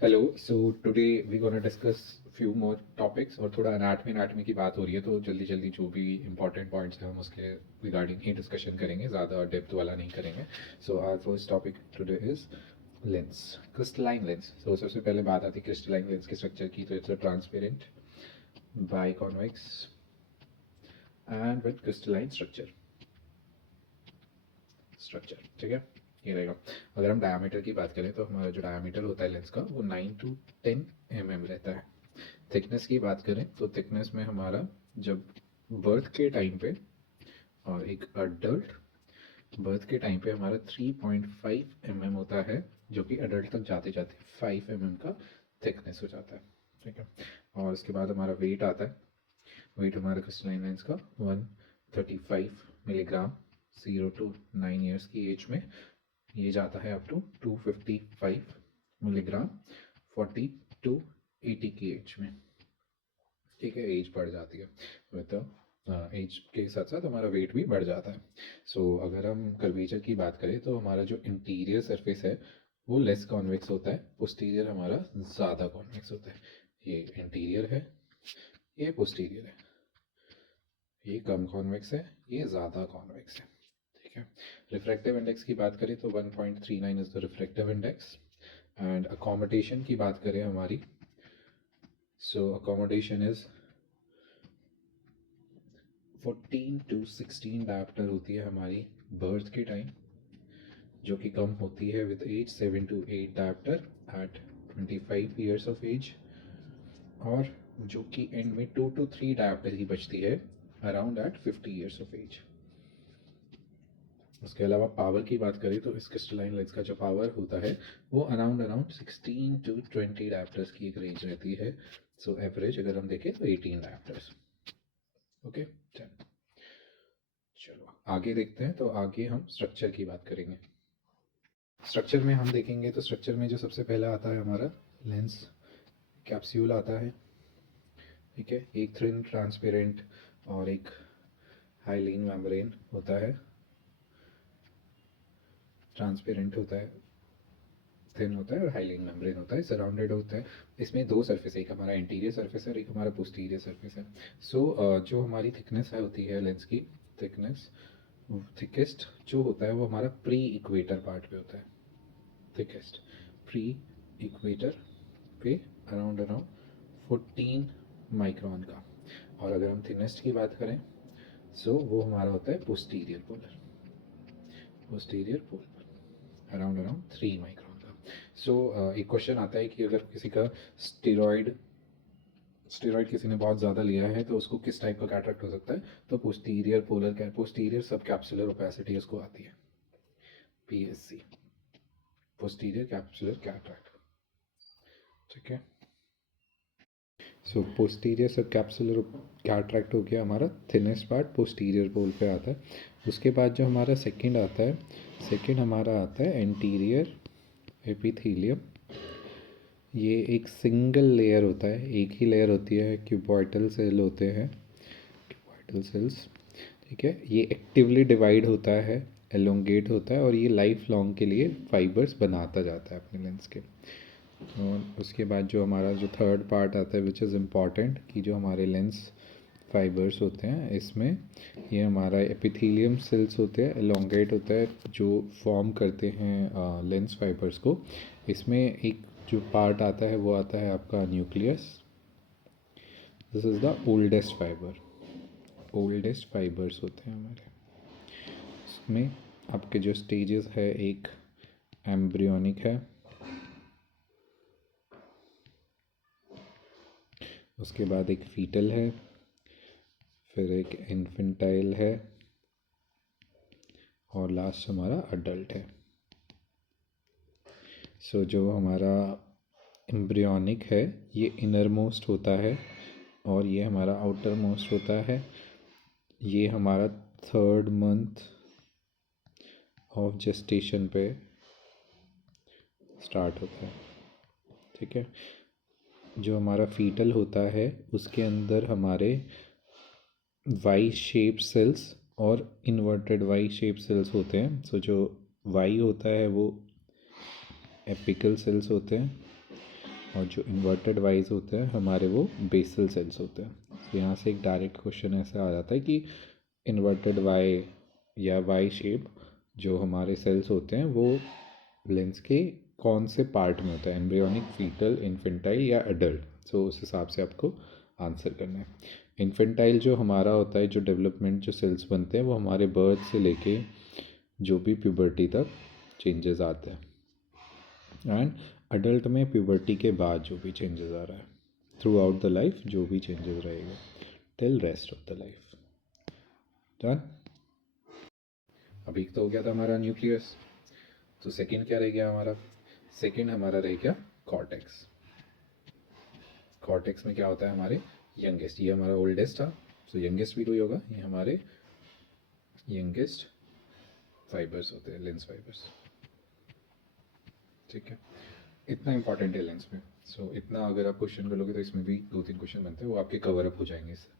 Hello. So today we gonna discuss few more topics और थोड़ा anatomy की बात हो रही है तो जल्दी जल्दी जो भी इंपॉर्टेंट पॉइंट्स हैं हम उसके रिगार्डिंग ही डिस्कशन करेंगे, ज़्यादा डेप्थ वाला नहीं करेंगे। So our first topic today is lens, crystalline lens. तो सबसे पहले बात आती है क्रिस्टलाइन लेंस के स्ट्रक्चर की। तो it's a transparent biconvex and with crystalline structure, ठीक है। ये रहेगा। अगर हम डायमीटर की बात करें तो हमारा जो डायमीटर होता है लेंस का वो 9 to 10 mm रहता है। थिकनेस की बात करें तो थिकनेस में हमारा जब बर्थ के टाइम पे और एक अडल्ट बर्थ के टाइम पे हमारा 3.5 mm होता है, जो कि अडल्ट तक जाते जाते 5 mm का थिकनेस हो जाता है, ठीक है। और उसके बाद हमारा वेट आता है। वेट हमारा क्रिस्टलाइन लेंस का 135 मिलीग्राम 0 to 9 ईयर्स की एज में ये जाता है अप टू 255 मिलीग्राम 40 to 80 की एज में, ठीक है। एज बढ़ जाती है विद एज के साथ साथ हमारा वेट भी बढ़ जाता है। सो अगर हम कर्वेचर की बात करें तो हमारा जो इंटीरियर सरफेस है वो लेस कॉन्वेक्स होता है, पोस्टीरियर हमारा ज़्यादा कॉन्वेक्स होता है। ये इंटीरियर है, ये पोस्टीरियर है। ये कम कॉन्वेक्स है, ये ज़्यादा कॉन्वेक्स है, ठीक है। रिफ्रैक्टिव इंडेक्स की बात करें तो 1.39 is the refractive index. And accommodation की बात करें हमारी, सो अकोमोडेशन इज़ 14 to 16 डायप्टर होती है हमारी बर्थ के टाइम, जो कि कम होती है with age 7 to 8 dioptre at 25 years of age, और जो कि एंड में 2 to 3 डायप्टर ही बचती है around at 50 years of age. उसके अलावा पावर की बात करें तो इस क्रिस्टलाइन लेंस का जो पावर होता है वो अराउंड अराउंड 16 to 20 डायप्टर्स की एक रेंज रहती है। सो एवरेज अगर हम देखें तो 18 डायप्टर्स, ओके। चलो आगे देखते हैं। तो आगे हम स्ट्रक्चर की बात करेंगे। स्ट्रक्चर में हम देखेंगे तो स्ट्रक्चर में जो सबसे पहला आता है हमारा लेंस कैप्सूल आता है, ठीक है। एक थिन ट्रांसपेरेंट और एक हाइलीन मेम्ब्रेन होता है, ट्रांसपेरेंट होता है, थिन होता है और हाइलीन मेम्ब्रेन होता है, सराउंडेड होता है। इसमें दो सरफेस है, एक हमारा इंटीरियर सरफेस है और एक हमारा पोस्टीरियर सरफेस है। सो जो हमारी थिकनेस है होती है लेंस की थिकनेस, थिकेस्ट जो होता है वो हमारा प्री इक्वेटर पार्ट पे होता है। थिकेस्ट प्री इक्वेटर पे अराउंड अराउंड 14 माइक्रोन का। और अगर हम थिनेस्ट की बात करें सो वो हमारा होता है posterior polar, posterior polar around around 3 micron का। सो एक क्वेश्चन आता है कि अगर किसी का स्टेरॉइड स्टेरॉइड किसी ने बहुत ज़्यादा लिया है तो उसको किस टाइप का कैटरेक्ट हो सकता है, तो पोस्टीरियर पोलर पोस्टीरियर सब कैप्सुलर ओपेसिटी उसको आती है, PSC, पोस्टीरियर कैप्सुलर कैटरेक्ट, ठीक है। सो पोस्टीरियर सब कैप्सुलर कैटरेक्ट हो गया हमारा, थिनेस्ट पार्ट पोस्टीरियर पोल पे आता है। उसके बाद जो हमारा सेकंड आता है, सेकंड हमारा आता है एंटीरियर एपिथेलियम। ये एक सिंगल लेयर होता है, एक ही लेयर होती है, क्यूबॉइटल सेल होते हैं, क्यूबॉइटल सेल्स, ठीक है। ये एक्टिवली डिवाइड होता है, एलोंगेट होता है और ये लाइफ लॉन्ग के लिए फाइबर्स बनाता जाता है अपने लेंस के। और उसके बाद जो हमारा जो थर्ड पार्ट आता है विच इज़ इम्पॉर्टेंट, कि जो हमारे लेंस फाइबर्स होते हैं इसमें ये हमारा एपिथेलियम सेल्स होते हैं, एलोंगेट होता है, जो फॉर्म करते हैं लेंस फाइबर्स को। इसमें एक जो पार्ट आता है वो आता है आपका nucleus. This is the oldest fibre, oldest fibres होते हैं हमारे। इसमें आपके जो स्टेजेस है, एक एम्ब्रियोनिक है, उसके बाद एक फीटल है, फिर एक इन्फेंटाइल है और लास्ट हमारा अडल्ट है। सो जो हमारा एम्ब्रियोनिक है ये इनर मोस्ट होता है और ये हमारा आउटर मोस्ट होता है। ये हमारा 3rd मंथ ऑफ जेस्टेशन पे स्टार्ट होता है, ठीक है। जो हमारा फीटल होता है उसके अंदर हमारे वाई शेप सेल्स और इन्वर्टेड वाई शेप सेल्स होते हैं। जो वाई होता है वो एपिकल सेल्स होते हैं और जो इन्वर्टेड वाइज होते हैं हमारे वो बेसल सेल्स होते हैं। तो यहाँ से एक डायरेक्ट क्वेश्चन ऐसा आ जाता है कि इन्वर्टेड वाई या वाई शेप जो हमारे सेल्स होते हैं वो लेंस के कौन से पार्ट में होता है, एम्ब्रियोनिक, फीटल, इन्फेंटाइल या एडल्ट। सो उस हिसाब से आपको आंसर करना है। इन्फेंटाइल जो हमारा होता है, जो डेवलपमेंट जो सेल्स बनते हैं वो हमारे बर्थ से लेके जो भी प्यूबर्टी तक चेंजेस आते हैं। एंड अडल्ट में प्यूबर्टी के बाद जो भी चेंजेस आ रहा है, थ्रू आउट द लाइफ जो भी चेंजेस रहेगा till rest of the life. Done. अभी तो हो गया था हमारा न्यूक्लियस। तो सेकंड क्या रह गया हमारा? सेकंड हमारा रह गया कॉर्टेक्स। कॉर्टेक्स में क्या होता है? हमारे यंगेस्ट, ये हमारा ओल्डेस्ट था, सो यंगेस्ट भी कोई होगा, ये हमारे यंगेस्ट फाइबर्स होते हैं, लेंस फाइबर्स। ठीक है, इतना इंपॉर्टेंट है लेंस में। सो इतना अगर आप क्वेश्चन करोगे तो इसमें भी 2-3 क्वेश्चन बनते हैं, वो आपके कवर अप हो जाएंगे इससे।